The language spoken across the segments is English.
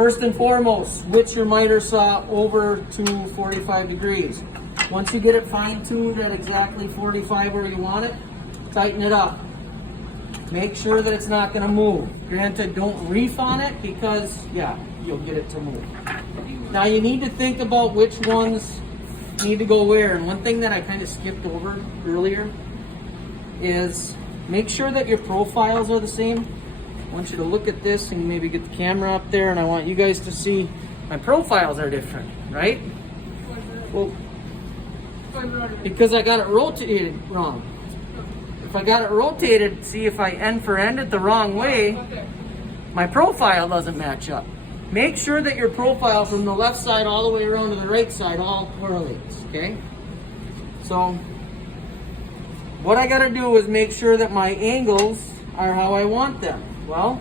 First and foremost, switch your miter saw over to 45 degrees. Once you get it fine-tuned at exactly 45 where you want it, tighten it up. Make sure that it's not going to move. Granted, don't reef on it because, yeah, you'll get it to move. Now you need to think about which ones need to go where. And one thing that I kind of skipped over earlier is make sure that your profiles are the same. I want you to look at this and maybe get the camera up there, and I want you guys to see my profiles are different, right? Well, because I got it rotated wrong. If I got it rotated, see if I end for end it the wrong way, my profile doesn't match up. Make sure that your profile from the left side all the way around to the right side all correlates, okay? So, what I gotta do is make sure that my angles are how I want them. Well,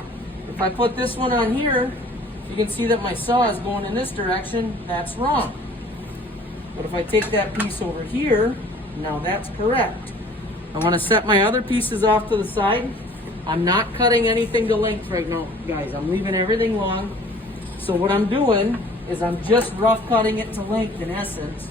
if I put this one on here, you can see that my saw is going in this direction. That's wrong. But if I take that piece over here, now that's correct. I want to set my other pieces off to the side. I'm not cutting anything to length right now, guys. I'm leaving everything long. So what I'm doing is I'm just rough cutting it to length in essence.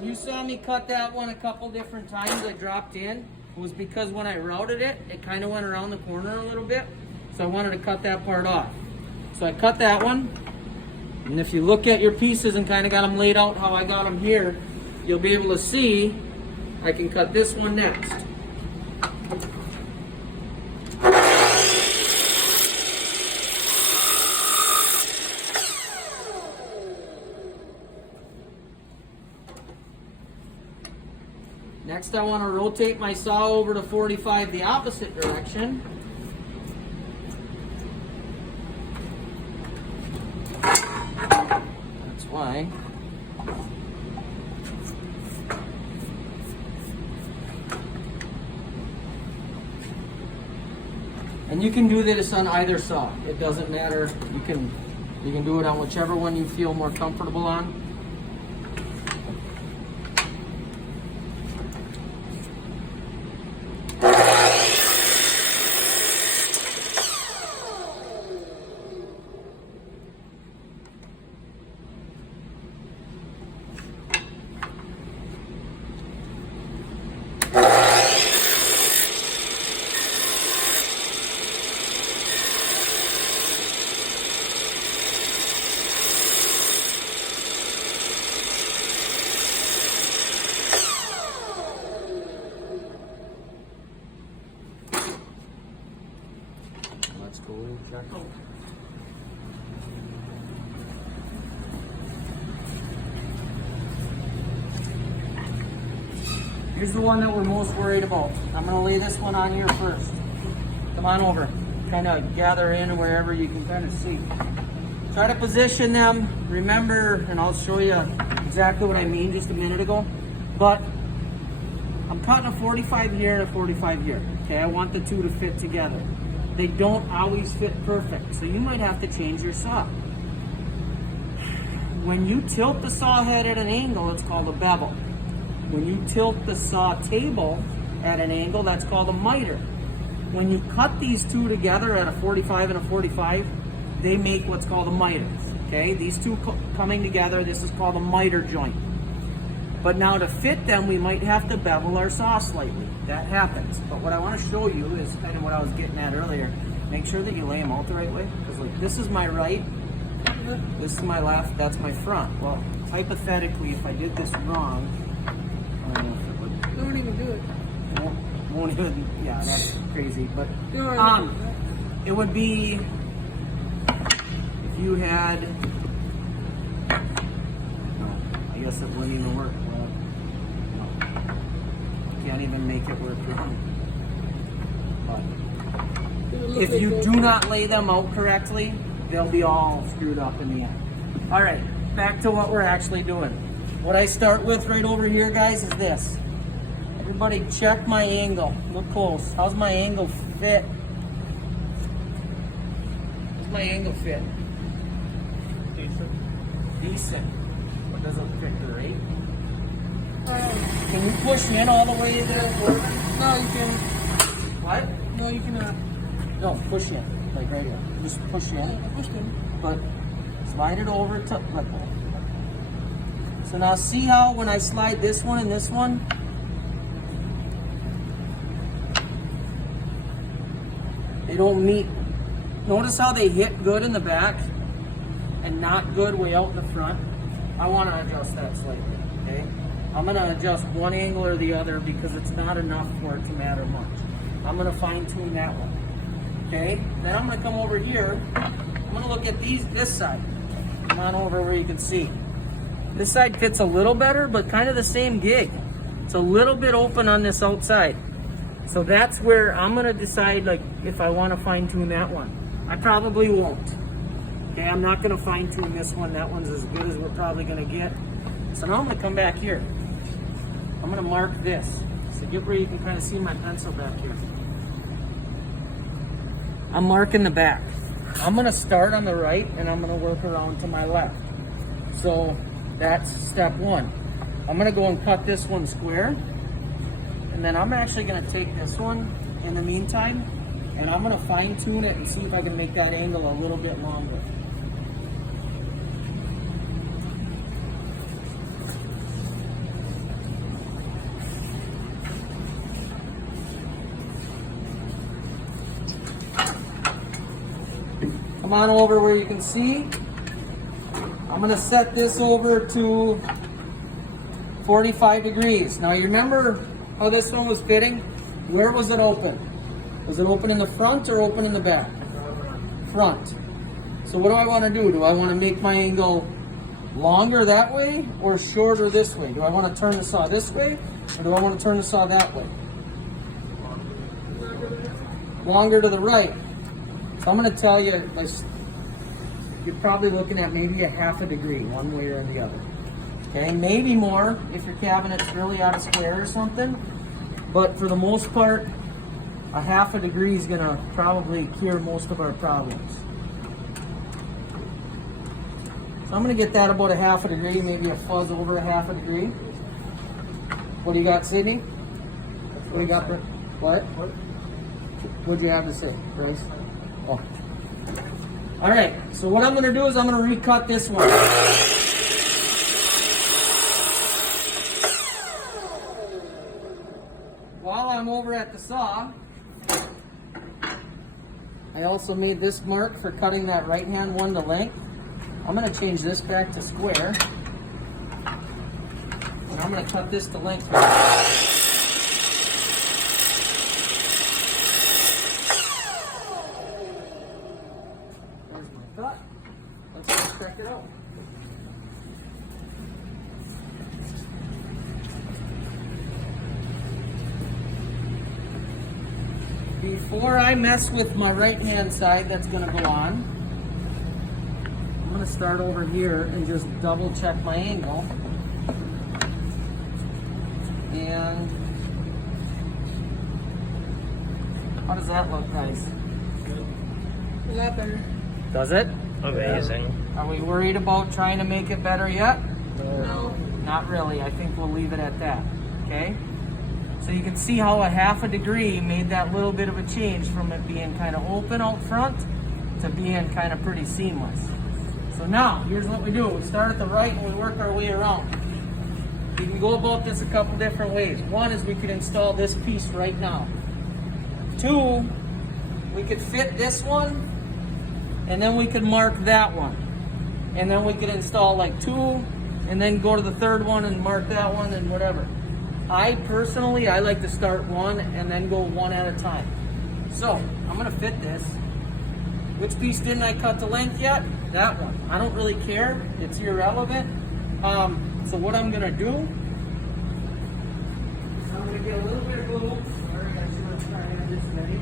You saw me cut that one a couple different times. I dropped in. It was because when I routed it, it kind of went around the corner a little bit. So I wanted to cut that part off. So I cut that one. And if you look at your pieces and kind of got them laid out how I got them here, you'll be able to see I can cut this one next. Next, I want to rotate my saw over to 45 the opposite direction. That's why. And you can do this on either saw. It doesn't matter. You can do it on whichever one you feel more comfortable on. Let's go and check. Here's the one that we're most worried about. I'm going to lay this one on here first. Come on over. Kind of gather in wherever you can kind of see. Try to position them. Remember, and I'll show you exactly what I mean just a minute ago, but I'm cutting a 45 here and a 45 here. Okay, I want the two to fit together. They don't always fit perfect, so you might have to change your saw. When you tilt the saw head at an angle, it's called a bevel. When you tilt the saw table at an angle, that's called a miter. When you cut these two together at a 45 and a 45, they make what's called a miters. Okay, these two coming together, this is called a miter joint. But now to fit them, we might have to bevel our saw slightly. That happens. But what I want to show you is kind of what I was getting at earlier. Make sure that you lay them out the right way. Because like this is my right, this is my left, that's my front. Well, hypothetically, if I did this wrong, I don't know if it would. Don't even do it. Won't even, yeah, that's crazy. But it would be if you had, no, I guess it wouldn't even work. Well, no. Can't even make it work. But if you do not lay them out correctly, they'll be all screwed up in the end. All right, back to what we're actually doing. What I start with right over here, guys, is this. Everybody check my angle. Look close. How's my angle fit? How's my angle fit? Decent. Decent. But doesn't fit great. Can you push in all the way there, Gordon? No, you can. What? No, you cannot. No, push in. Like right here. Just push in. I pushed in. But slide it over to like that. So now see how when I slide this one and this one, they don't meet. Notice how they hit good in the back and not good way out in the front. I want to adjust that slightly, okay? I'm going to adjust one angle or the other because it's not enough for it to matter much. I'm going to fine tune that one, okay? Then I'm going to come over here. I'm going to look at this side. Come on over where you can see. This side fits a little better, but kind of the same gig. It's a little bit open on this outside. So that's where I'm gonna decide like if I wanna fine tune that one. I probably won't. Okay, I'm not gonna fine tune this one. That one's as good as we're probably gonna get. So now I'm gonna come back here. I'm gonna mark this. So get where you can kind of see my pencil back here. I'm marking the back. I'm gonna start on the right and I'm gonna work around to my left. So that's step one. I'm gonna go and cut this one square. And then I'm actually gonna take this one in the meantime and I'm gonna fine tune it and see if I can make that angle a little bit longer. Come on over where you can see. I'm gonna set this over to 45 degrees. Now you remember how this one was fitting? Where was it open? Was it open in the front or open in the back? Front. So what do I want to do? Do I want to make my angle longer that way or shorter this way? Do I want to turn the saw this way or do I want to turn the saw that way? Longer to the right. So I'm going to tell you, you're probably looking at maybe a half a degree one way or the other. Okay, maybe more if your cabinet's really out of square or something. But for the most part, a half a degree is going to probably cure most of our problems. So I'm going to get that about a half a degree, maybe a fuzz over a half a degree. What do you got, Sydney? What do you got? What? What'd you have to say, Bryce? Oh. All right, so what I'm going to do is I'm going to recut this one. While I'm over at the saw, I also made this mark for cutting that right-hand one to length. I'm going to change this back to square. And I'm going to cut this to length. There's my cut. Let's just check it out. Before I mess with my right-hand side that's going to go on, I'm going to start over here and just double check my angle. And how does that look, guys? A lot better. Does it? Amazing. Are we worried about trying to make it better yet? No. Not really. I think we'll leave it at that. Okay? So you can see how a half a degree made that little bit of a change from it being kind of open out front to being kind of pretty seamless. So now, here's what we do. We start at the right and we work our way around. We can go about this a couple different ways. One is we could install this piece right now. Two, we could fit this one and then we could mark that one. And then we could install like two and then go to the third one and mark that one and whatever. I personally like to start one and then go one at a time. So I'm gonna fit this. Which piece didn't I cut to length yet? That one. I don't really care. It's irrelevant. So what I'm gonna do, I'm gonna get a little bit of glue. Sorry, I should have tried this ready.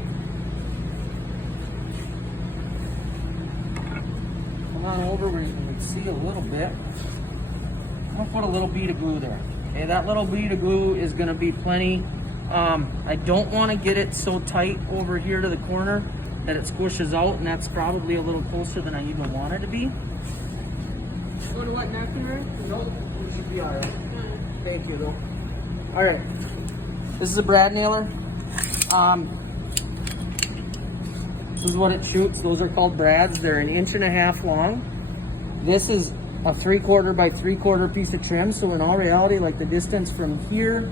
Come on over where you can see a little bit. I'm gonna put a little bead of glue there. Okay, that little bead of glue is gonna be plenty. I don't wanna get it so tight over here to the corner that it squishes out, and that's probably a little closer than I even want it to be. Go to what, napkin rack? Nope, it should be alright. Thank you, though. Alright, this is a brad nailer. This is what it shoots. Those are called brads. They're 1.5 inches long. This is a 3/4 by 3/4 piece of trim, so in all reality, like the distance from here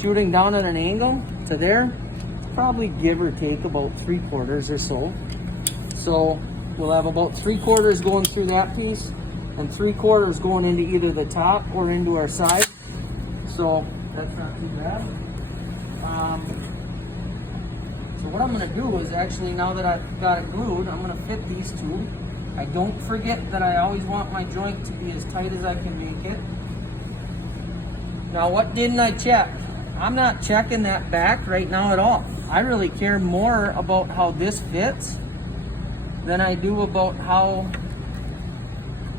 shooting down at an angle to there, probably give or take about 3/4 or so. So we'll have about 3/4 going through that piece and 3/4 going into either the top or into our side. So that's not too bad. So what I'm gonna do is actually, now that I've got it glued, I'm gonna fit these two. I don't forget that I always want my joint to be as tight as I can make it. Now what didn't I check? I'm not checking that back right now at all. I really care more about how this fits than I do about how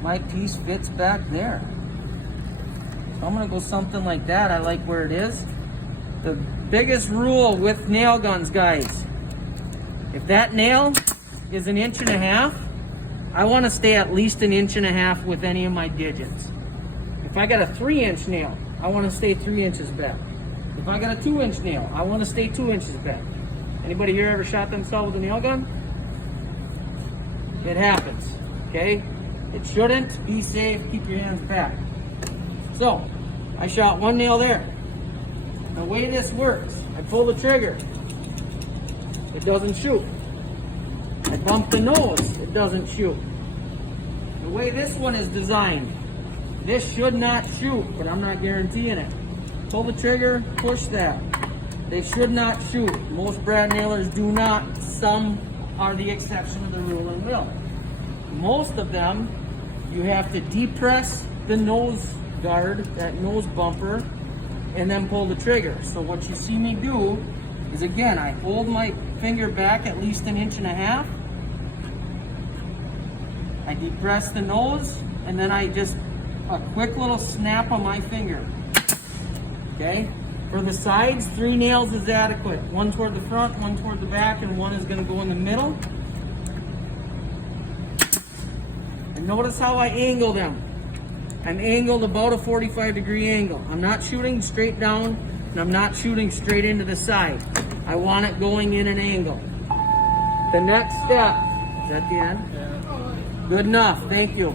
my piece fits back there. So I'm gonna go something like that. I like where it is. The biggest rule with nail guns, guys, if that nail is 1.5 inches, I want to stay at least 1.5 inches with any of my digits. If I got a 3-inch nail, I want to stay 3 inches back. If I got a 2-inch nail, I want to stay 2 inches back. Anybody here ever shot themselves with a nail gun? It happens, okay? It shouldn't. Be safe, keep your hands back. So, I shot one nail there. The way this works, I pull the trigger, it doesn't shoot. I bump the nose, it doesn't shoot. The way this one is designed, this should not shoot, but I'm not guaranteeing it. Pull the trigger, push that. They should not shoot. Most brad nailers do not. Some are the exception of the rule and will. Most of them, you have to depress the nose guard, that nose bumper, and then pull the trigger. So what you see me do is, again, I hold my finger back at least 1.5 inches. I depress the nose, and then I just, a quick little snap on my finger. Okay? For the sides, 3 nails is adequate. One toward the front, one toward the back, and one is gonna go in the middle. And notice how I angle them. I'm angled about a 45-degree angle. I'm not shooting straight down, and I'm not shooting straight into the side. I want it going in an angle. The next step, is that the end? Yeah. Good enough, thank you.